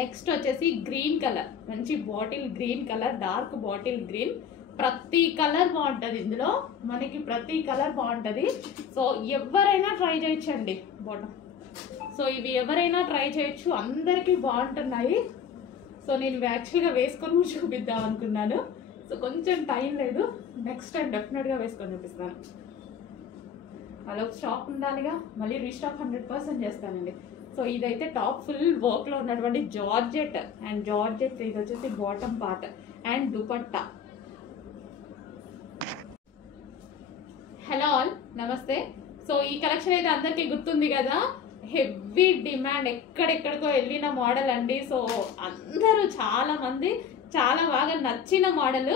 Next వచ్చేసి green colour, మంచి bottle green colour, dark bottle green. ప్రతి కలర్ బాగుంటుంది ఇందులో, మనకి ప్రతి కలర్ బాగుంటుంది. సో ఎవరైనా ట్రై చేయొచ్చండి బాటమ్. సో ఇవి ఎవరైనా ట్రై చేయొచ్చు, అందరికీ బాగుంటున్నాయి. సో నేను యాక్చువల్గా వేసుకొని చూపిద్దాం అనుకున్నాను. సో కొంచెం టైం లేదు, నెక్స్ట్ టైం డెఫినెట్గా వేసుకొని చూపిస్తాను. అలా స్టాక్ ఉండాలిగా, మళ్ళీ రీస్టాక్ 100% చేస్తానండి. సో ఇదైతే టాప్ ఫుల్ వర్క్లో ఉన్నటువంటి జార్జెట్, అండ్ జార్జెట్ ఇది వచ్చేసి bottom part and dupatta. Hello all, నమస్తే. సో ఈ కలెక్షన్ అయితే అందరికీ గుర్తుంది కదా, హెవీ డిమాండ్, ఎక్కడెక్కడికో వెళ్ళిన మోడల్ అండి. సో అందరూ చాలా మంది చాలా బాగా నచ్చిన మోడల్.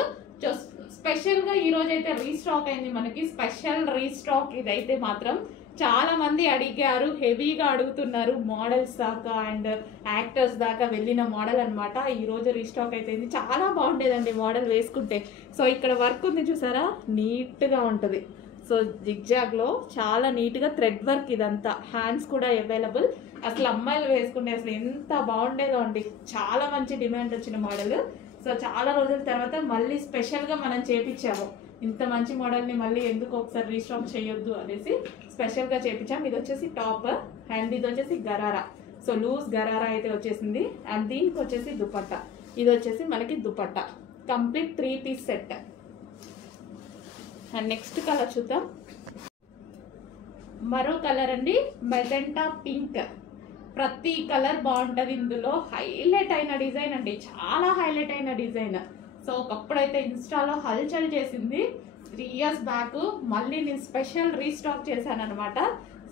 స్పెషల్గా ఈరోజు అయితే రీస్టాక్ అయింది మనకి, స్పెషల్ రీస్టాక్ ఇదైతే మాత్రం. చాలా మంది అడిగారు, హెవీగా అడుగుతున్నారు, మోడల్స్ దాకా అండ్ యాక్టర్స్ దాకా వెళ్ళిన మోడల్ అనమాట. ఈరోజు రీస్టాక్ అయితే చాలా బాగుండేదండి మోడల్ వేసుకుంటే. సో ఇక్కడ వర్క్ ఉంది చూసారా, నీట్గా ఉంటుంది. సో జిగ్జాగ్లో చాలా నీట్గా థ్రెడ్ వర్క్ ఇదంతా, హ్యాండ్స్ కూడా అవైలబుల్. అసలు అమ్మాయిలు వేసుకుంటే అసలు ఎంత బాగుండేదో అండి, చాలా మంచి డిమాండ్ వచ్చిన మోడల్. సో చాలా రోజుల తర్వాత మళ్ళీ స్పెషల్గా మనం చేపించాము. ఇంత మంచి మోడల్ని మళ్ళీ ఎందుకు ఒకసారి రీస్టాక్ చేయొద్దు అనేసి స్పెషల్గా చేపించాము. ఇది వచ్చేసి టాప్ అండ్ ఇది వచ్చేసి గరారా. సో లూజ్ గరారా అయితే వచ్చేసింది. అండ్ దీనికి వచ్చేసి దుపట్టా, ఇది వచ్చేసి మనకి dupatta complete 3 piece set. And next colour చూద్దాం, మరో కలర్ అండి, మెజెంటా పింక్. ప్రతి కలర్ బాగుంటుంది ఇందులో, హైలైట్ అయిన డిజైన్ అండి, చాలా హైలైట్ అయిన డిజైన్. సో ఒకప్పుడైతే ఇన్స్టాలో హల్చల్ చేసింది, 3 years బ్యాక్. మళ్ళీ నేను స్పెషల్ రీస్టాక్ చేశాను అనమాట.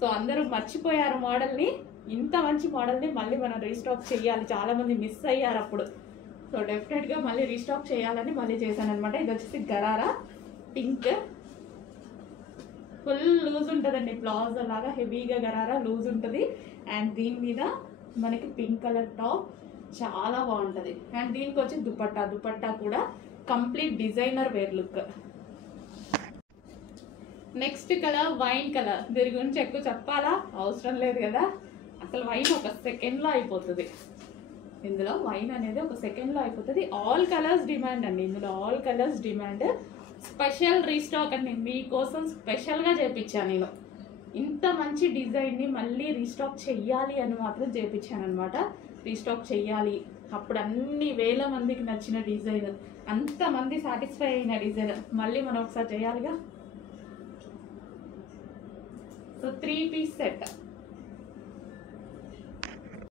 సో అందరూ మర్చిపోయారు మోడల్ని, ఇంత మంచి మోడల్ని మళ్ళీ మనం రీస్టాక్ చేయాలి, చాలా మంది మిస్ అయ్యారు అప్పుడు. సో డెఫినెట్గా మళ్ళీ రీస్టాక్ చేయాలని మళ్ళీ చేశాను అనమాట. ఇది వచ్చేసి గరారా పింక్, ఫుల్ లూజ్ ఉంటుందండి, ప్లాజో లాగా హెవీగా గరారా లూజ్ ఉంటుంది. అండ్ దీని మీద మనకి పింక్ కలర్ టాప్ చాలా బాగుంటుంది. అండ్ దీనికి వచ్చి దుపట్టా, దుపట్టా కూడా complete designer wear look. Next colour wine colour. దీని గురించి ఎక్కువ చెప్పాలా, అవసరం లేదు కదా, అసలు వైన్ ఒక సెకండ్లో అయిపోతుంది. ఇందులో వైన్ అనేది ఒక సెకండ్లో అయిపోతుంది. ఆల్ కలర్స్ డిమాండ్ అండి, ఇందులో all colours demand. Special restock అండి, మీకోసం స్పెషల్గా చేయించాను నేను. ఇంత మంచి డిజైన్ని మళ్ళీ రీస్టాక్ చెయ్యాలి అని మాత్రం చేయించాను అనమాట. రీస్టాక్ చెయ్యాలి, అప్పుడు అన్ని వేల మందికి నచ్చిన డిజైన్, అంతమంది సాటిస్ఫై అయిన డిజైన్ మళ్ళీ మనం ఒకసారి చేయాలిగా. So 3 piece set.